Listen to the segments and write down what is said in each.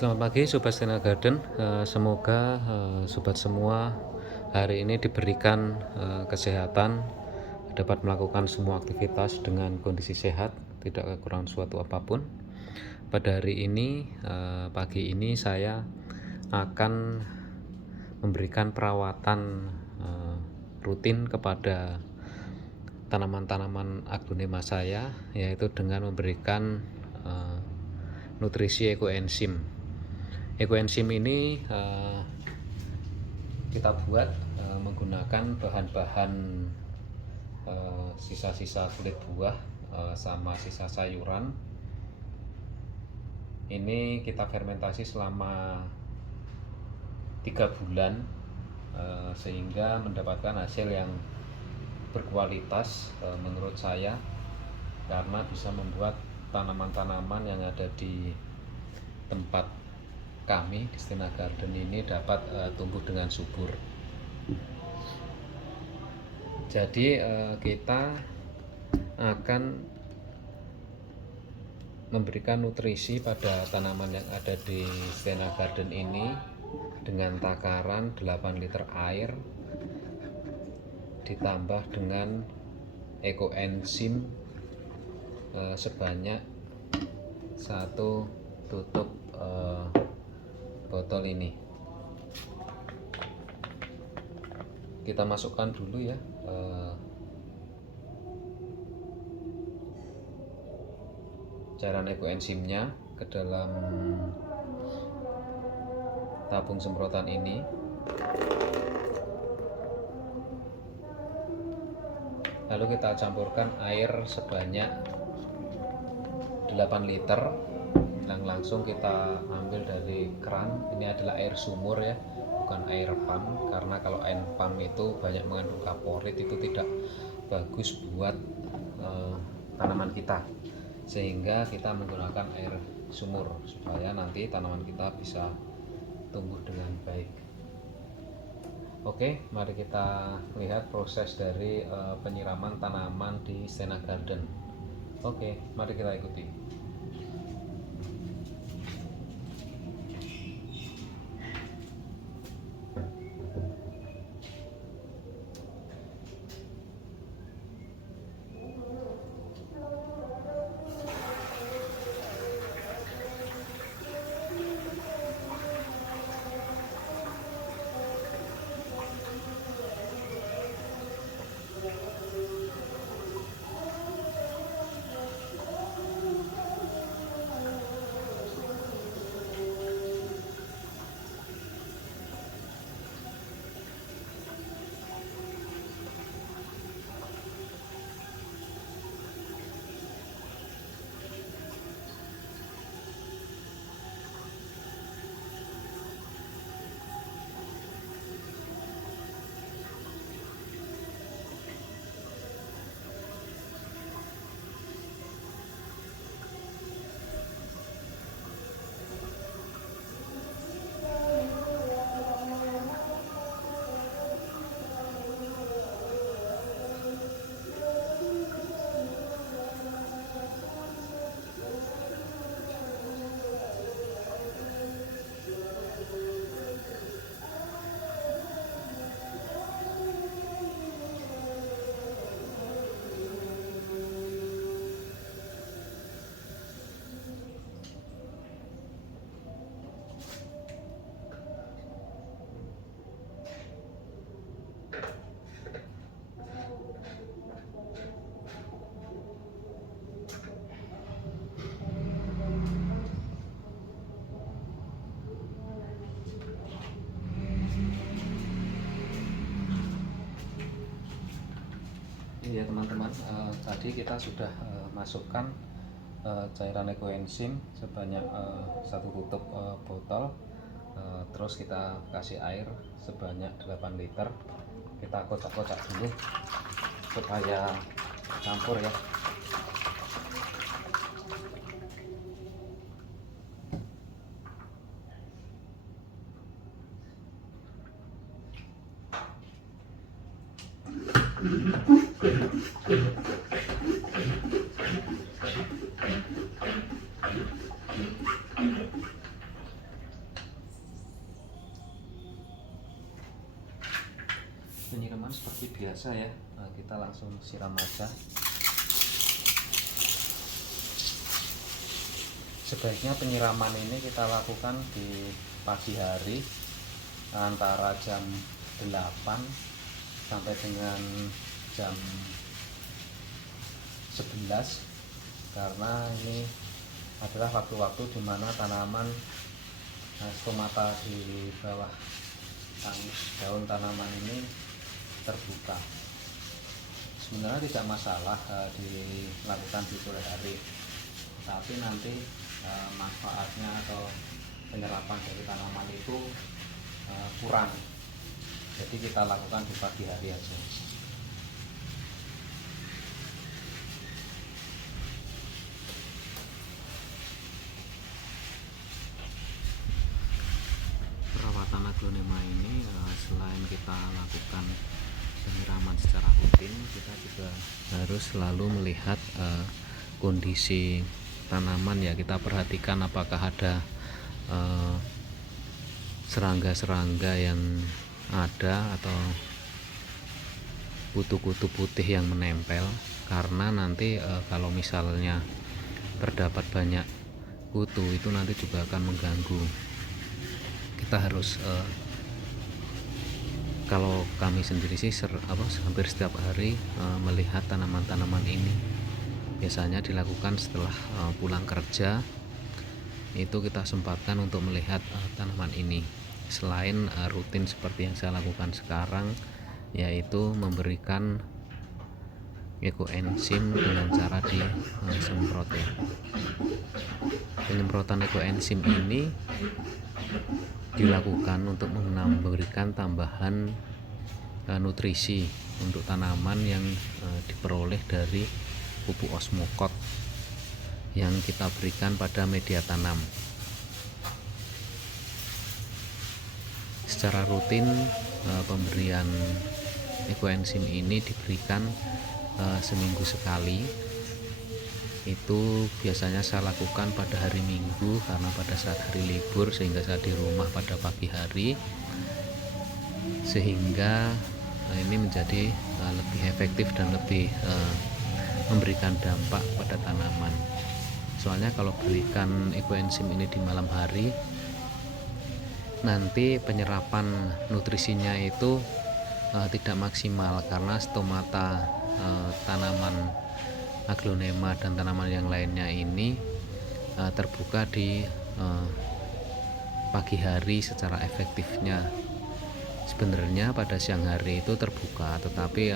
Selamat pagi Sobat Stena Garden. Semoga sobat semua hari ini diberikan kesehatan, dapat melakukan semua aktivitas dengan kondisi sehat, tidak kekurangan suatu apapun. Pada hari ini, pagi ini saya akan memberikan perawatan rutin kepada tanaman-tanaman aglonema saya, yaitu dengan memberikan nutrisi ekoenzim. Ekoenzim ini kita buat menggunakan bahan-bahan sisa-sisa kulit buah sama sisa sayuran. Ini kita fermentasi selama 3 bulan sehingga mendapatkan hasil yang berkualitas menurut saya, karena bisa membuat tanaman-tanaman yang ada di tempat kami di Stena Garden ini dapat tumbuh dengan subur. Jadi kita akan memberikan nutrisi pada tanaman yang ada di Stena Garden ini dengan takaran 8 liter air ditambah dengan ekoenzim sebanyak 1 tutup botol ini. Kita masukkan dulu ya cairan ekoenzimnya ke dalam tabung semprotan ini. Lalu kita campurkan air sebanyak 8 liter yang langsung kita ambil dari keran. Ini adalah air sumur ya, bukan air pump, karena kalau air pump itu banyak mengandung kaporit, itu tidak bagus buat tanaman kita, sehingga kita menggunakan air sumur supaya nanti tanaman kita bisa tumbuh dengan baik. Oke, mari kita lihat proses dari penyiraman tanaman di Stena Garden. Oke, mari kita ikuti. Ya teman-teman, tadi kita sudah masukkan cairan ekoenzim sebanyak 1 tutup botol, terus kita kasih air sebanyak 8 liter. Kita kocak-kocak dulu supaya campur ya. Penyiraman seperti biasa ya, kita langsung siram aja. Sebaiknya penyiraman ini kita lakukan di pagi hari antara jam 8 sampai dengan jam 11, karena ini adalah waktu-waktu di mana tanaman stomata di bawah daun tanaman ini terbuka. Sebenarnya tidak masalah dilakukan di sore hari, tapi nanti manfaatnya atau penyerapan dari tanaman itu kurang. Jadi kita lakukan di pagi hari aja. Perawatan aglonema ini selain kita lakukan penyiraman secara rutin, kita juga harus selalu melihat kondisi tanaman ya. Kita perhatikan apakah ada serangga-serangga yang ada atau kutu-kutu putih yang menempel, karena nanti kalau misalnya terdapat banyak kutu itu nanti juga akan mengganggu. Kita harus kalau kami sendiri sih hampir setiap hari melihat tanaman-tanaman ini. Biasanya dilakukan setelah pulang kerja, itu kita sempatkan untuk melihat tanaman ini. Selain rutin seperti yang saya lakukan sekarang, yaitu memberikan ekoenzim dengan cara disemprot ya. Penyemprotan ekoenzim ini dilakukan untuk memberikan tambahan nutrisi untuk tanaman yang diperoleh dari pupuk osmokot yang kita berikan pada media tanam. Secara rutin pemberian ekoenzim ini diberikan seminggu sekali. Itu biasanya saya lakukan pada hari Minggu karena pada saat hari libur, sehingga saya di rumah pada pagi hari, sehingga ini menjadi lebih efektif dan lebih memberikan dampak pada tanaman. Soalnya kalau berikan ekoenzim ini di malam hari, nanti penyerapan nutrisinya itu tidak maksimal, karena stomata tanaman aglonema dan tanaman yang lainnya ini terbuka di pagi hari secara efektifnya. Sebenarnya pada siang hari itu terbuka, tetapi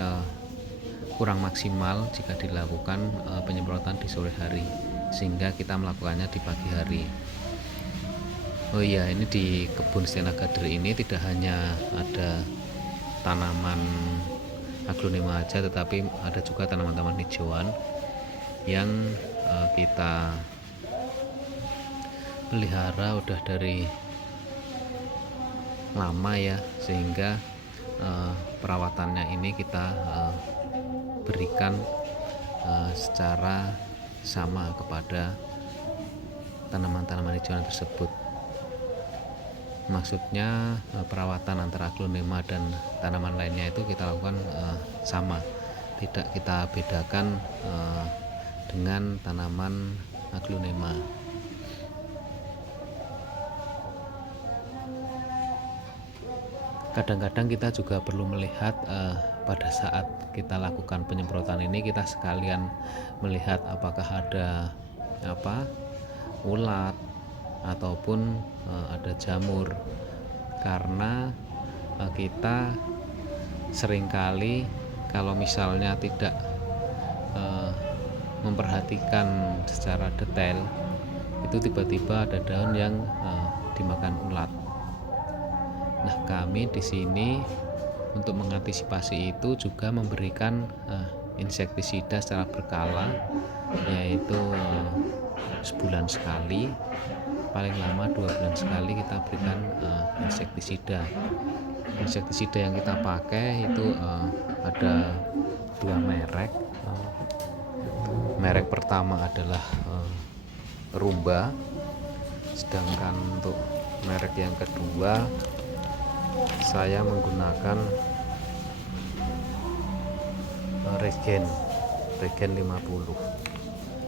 kurang maksimal jika dilakukan penyemprotan di sore hari, sehingga kita melakukannya di pagi hari. Oh iya, ini di kebun Stenogader ini tidak hanya ada tanaman aglonema aja, tetapi ada juga tanaman-tanaman hijauan yang kita pelihara udah dari lama ya, sehingga perawatannya ini kita berikan secara sama kepada tanaman-tanaman hijauan tersebut. Maksudnya perawatan antara aglonema dan tanaman lainnya itu kita lakukan sama, tidak kita bedakan dengan tanaman aglonema. Kadang-kadang kita juga perlu melihat pada saat kita lakukan penyemprotan ini, kita sekalian melihat apakah ada ulat ataupun ada jamur, karena kita seringkali kalau misalnya tidak memperhatikan secara detail, itu tiba-tiba ada daun yang dimakan ulat. Nah, kami di sini untuk mengantisipasi itu juga memberikan insektisida secara berkala, yaitu sebulan sekali, paling lama 2 bulan sekali kita berikan insektisida. Insektisida yang kita pakai itu ada 2 merek. Merek pertama adalah Rumba, sedangkan untuk merek yang kedua saya menggunakan regen 50.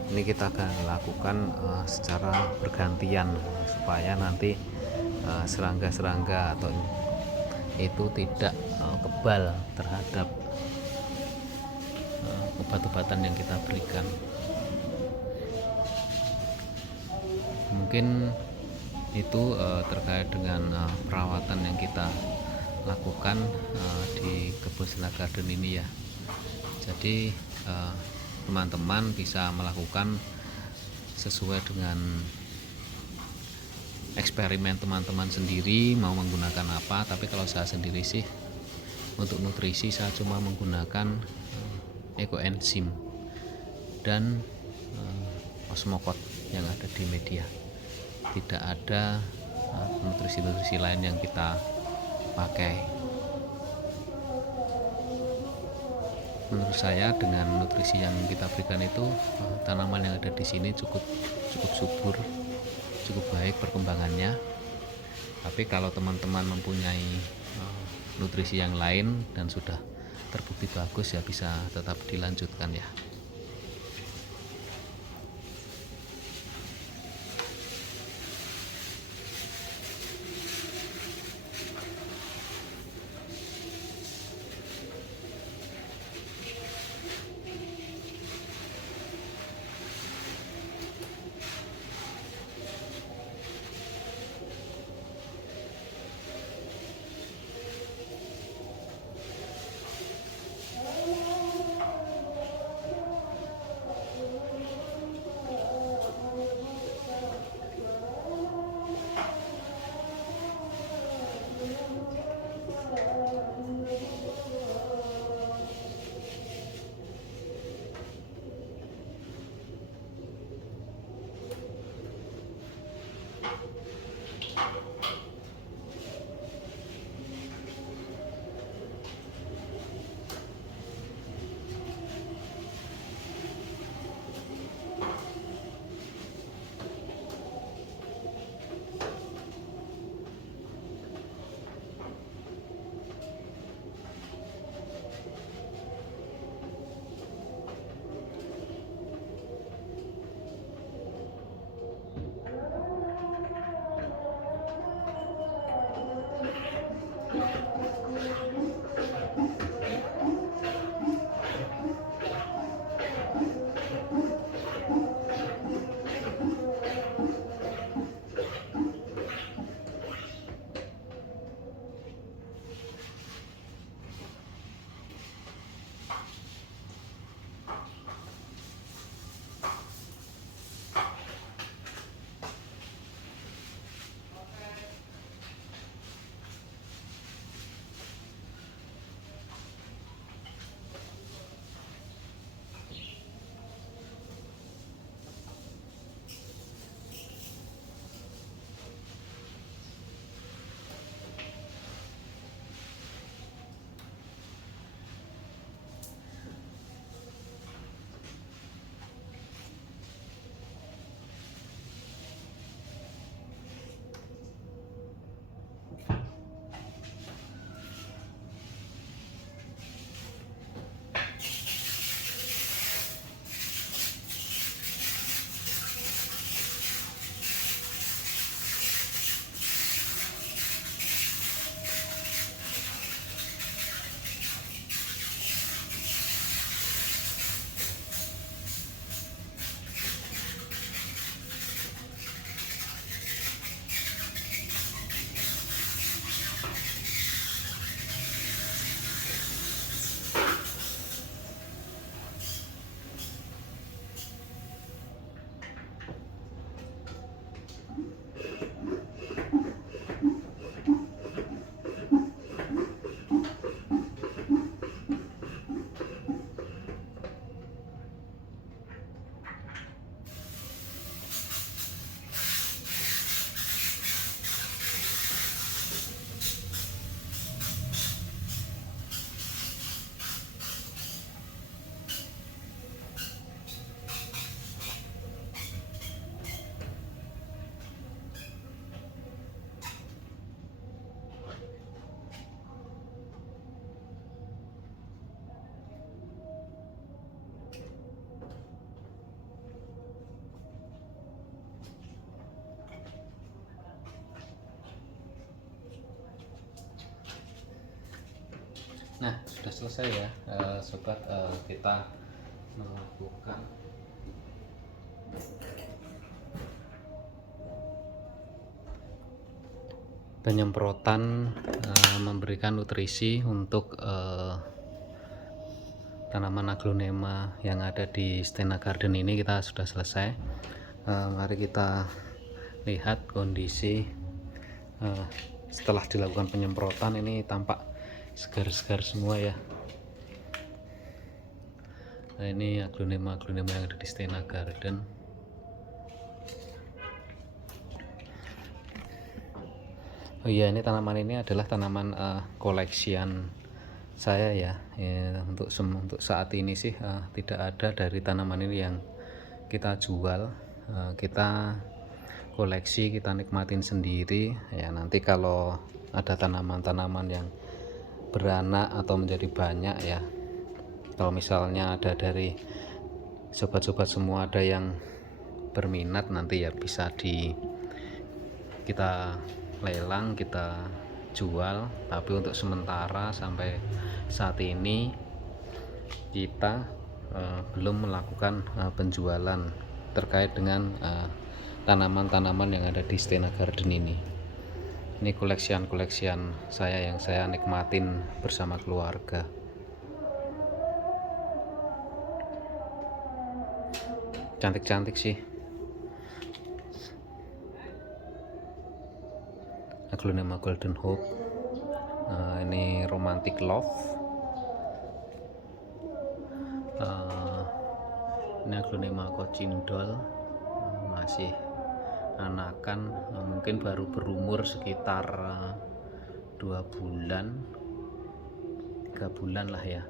Ini kita akan lakukan secara bergantian supaya nanti serangga-serangga atau itu tidak kebal terhadap obat-obatan yang kita berikan. Mungkin itu terkait dengan perawatan yang kita lakukan di kebun Sena Garden ini ya. Jadi teman-teman bisa melakukan sesuai dengan eksperimen teman-teman sendiri mau menggunakan apa. Tapi kalau saya sendiri sih untuk nutrisi saya cuma menggunakan ekoenzim dan osmokot yang ada di media. Tidak ada nutrisi-nutrisi lain yang kita pakai. Menurut saya dengan nutrisi yang kita berikan itu tanaman yang ada di sini cukup subur, cukup baik perkembangannya. Tapi kalau teman-teman mempunyai nutrisi yang lain dan sudah terbukti bagus ya bisa tetap dilanjutkan ya. Nah, sudah selesai ya, sobat. Kita melakukan penyemprotan, memberikan nutrisi untuk tanaman aglonema yang ada di Stena Garden ini. Kita sudah selesai. Mari kita lihat kondisi setelah dilakukan penyemprotan. Ini tampak segar-segar semua ya. Nah, ini aglonema yang ada di Stena Garden. Oh iya, ini tanaman ini adalah tanaman koleksian saya ya. Untuk saat ini sih tidak ada dari tanaman ini yang kita jual. Kita koleksi, kita nikmatin sendiri ya. Nanti kalau ada tanaman-tanaman yang beranak atau menjadi banyak ya, kalau misalnya ada dari sobat-sobat semua ada yang berminat, nanti ya bisa kita lelang, kita jual. Tapi untuk sementara sampai saat ini kita belum melakukan penjualan terkait dengan tanaman-tanaman yang ada di Stena Garden ini. Ini koleksian saya yang saya nikmatin bersama keluarga. Cantik-cantik sih. Aglonema Golden Hope. Ini Romantic Love. Ini Aglonema Cochineal, masih anakan, mungkin baru berumur sekitar 2 bulan 3 bulan lah ya.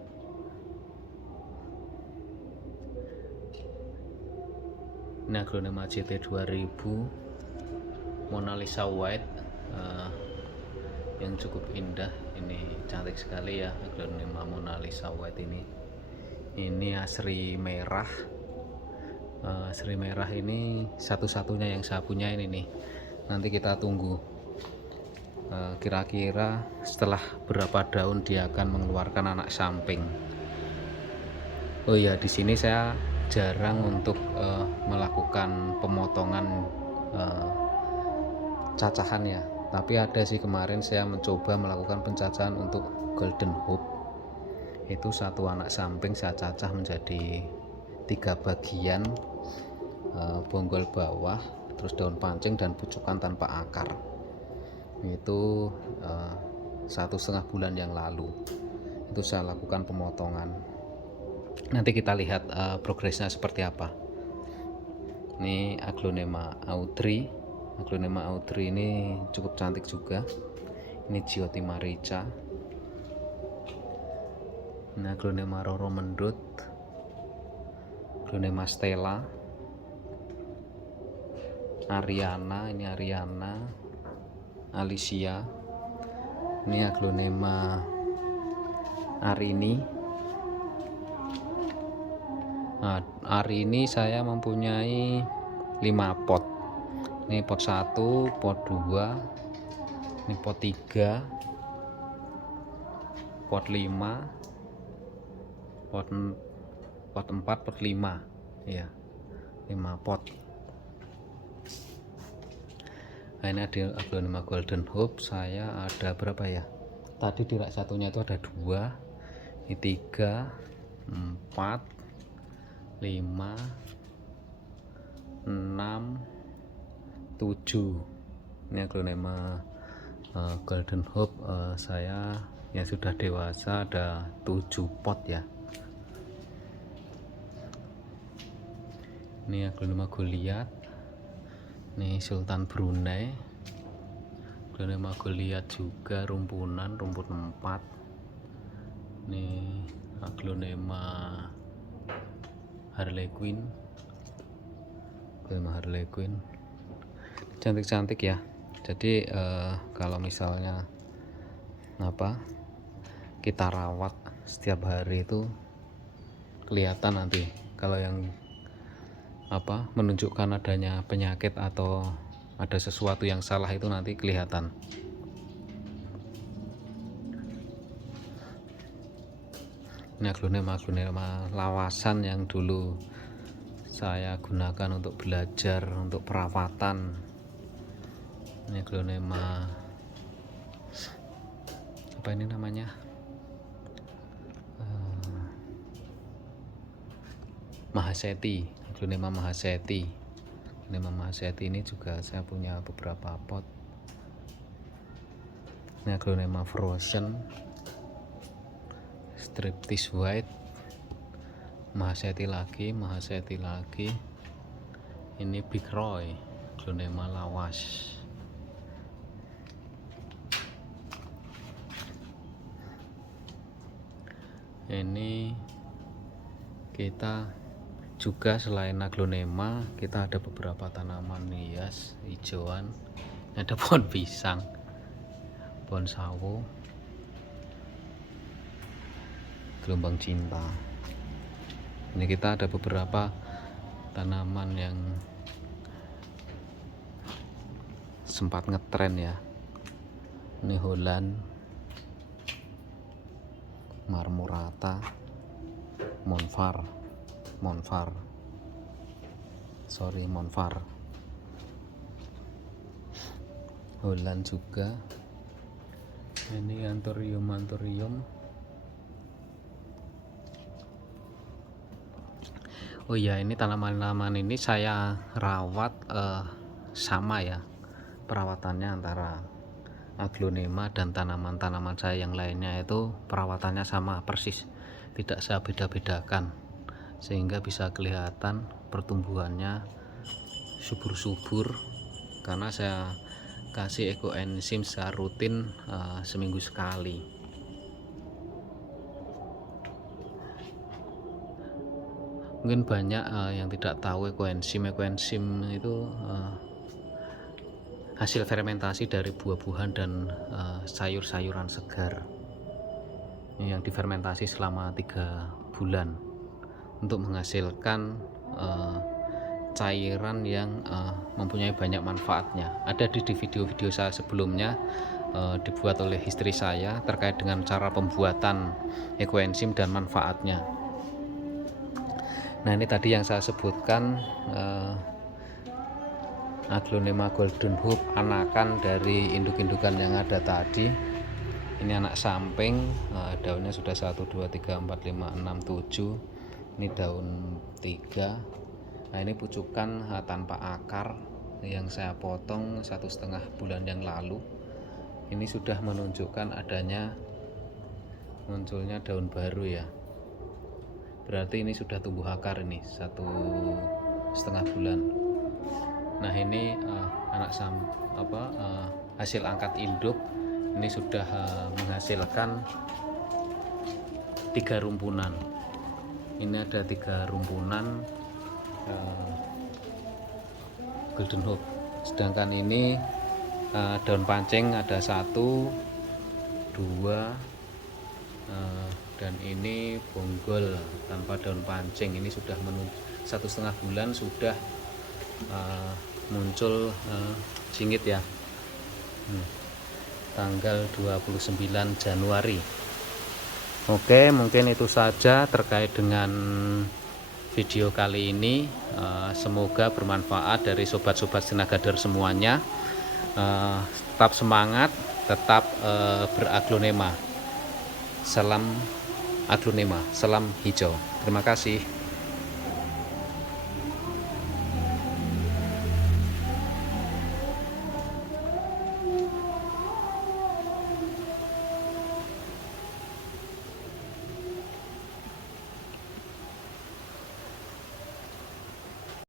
Ini Aglonema JT 2000 Mona Lisa White, yang cukup indah. Ini cantik sekali ya Aglonema Mona Lisa White ini. Ini asri merah. Asri merah ini satu-satunya yang saya punya ini nih. Nanti kita tunggu kira-kira setelah berapa daun dia akan mengeluarkan anak samping. Oh iya, di sini saya jarang untuk melakukan pemotongan cacahan ya. Tapi ada sih, kemarin saya mencoba melakukan pencacahan untuk Golden Hope. Itu satu anak samping saya cacah menjadi 3 bagian, bonggol bawah, terus daun pancing dan pucukan tanpa akar. Itu 1,5 bulan yang lalu itu saya lakukan pemotongan. Nanti kita lihat progresnya seperti apa. Ini Aglonema Audrey. Aglonema Audrey ini cukup cantik juga. Ini Jyoti Marica. Ini Aglonema Roro Mendut. Aglonema Stella. Ariana, ini Ariana. Alicia. Ini Aglonema Arini. Nah, Arini saya mempunyai 5 pot. Ini pot 1, pot 2, ini pot 3, pot 5, pot 4, pot 5 ya, 5 pot. Nah, ini ada Aglonema Golden Hope. Saya ada berapa ya, tadi di rak satunya itu ada 2, ini 3, 4, 5, 6, 7. Ini Aglonema Golden Hope saya yang sudah dewasa ada 7 pot ya. Ini Aglonema Goliath. Ini Sultan Brunei. Aglonema Goliath juga rumpunan, rumput 4. Ini Aglonema Harley Quinn. Aglonema Harley Quinn cantik-cantik ya. Jadi kalau misalnya kita rawat setiap hari itu kelihatan nanti. Kalau yang menunjukkan adanya penyakit atau ada sesuatu yang salah itu nanti kelihatan. Ini aglonema lawasan yang dulu saya gunakan untuk belajar, untuk perawatan. Ini aglonema apa ini namanya, Mahaseti, aglonema Mahaseti. Aglonema Mahaseti ini juga saya punya beberapa pot. Ini aglonema Frozen, Striptease White, Mahaseti lagi. Ini Big Roy, aglonema lawas. Ini kita juga selain aglonema, kita ada beberapa tanaman hias hijauan. Ada pohon pisang, pohon sawo, gelombang cinta. Ini kita ada beberapa tanaman yang sempat ngetren ya. Ini Holland, Marmorata, Monfar. Holland juga. Ini Anthurium. Oh iya, ini tanaman-tanaman ini saya rawat sama ya perawatannya antara aglonema dan tanaman-tanaman saya yang lainnya, itu perawatannya sama persis, tidak saya beda-bedakan, sehingga bisa kelihatan pertumbuhannya subur-subur karena saya kasih ekoenzim secara rutin seminggu sekali. Mungkin banyak yang tidak tahu ekoenzim itu hasil fermentasi dari buah-buahan dan sayur-sayuran segar yang difermentasi selama 3 bulan untuk menghasilkan cairan yang mempunyai banyak manfaatnya. Ada di video-video saya sebelumnya, dibuat oleh istri saya terkait dengan cara pembuatan ekoenzim dan manfaatnya. Nah, ini tadi yang saya sebutkan, aglonema golden hoop, anakan dari induk-indukan yang ada tadi. Ini anak samping, daunnya sudah 1, 2, 3, 4, 5, 6, 7. Ini daun 3. Nah, ini pucukan tanpa akar yang saya potong 1,5 bulan yang lalu. Ini sudah menunjukkan adanya munculnya daun baru ya. Berarti ini sudah tumbuh akar, ini 1,5 bulan. Nah, ini hasil angkat induk. Ini sudah menghasilkan 3 rumpunan. Ini ada 3 rumpunan golden hoop. Sedangkan ini daun pancing ada 1, 2, dan ini bonggol tanpa daun pancing. Ini sudah 1,5 bulan sudah muncul singit ya. Tanggal 29 Januari. Oke, mungkin itu saja terkait dengan video kali ini. Semoga bermanfaat dari sobat-sobat Synagadar semuanya. Tetap semangat, tetap beraglonema. Salam aglonema, salam hijau. Terima kasih.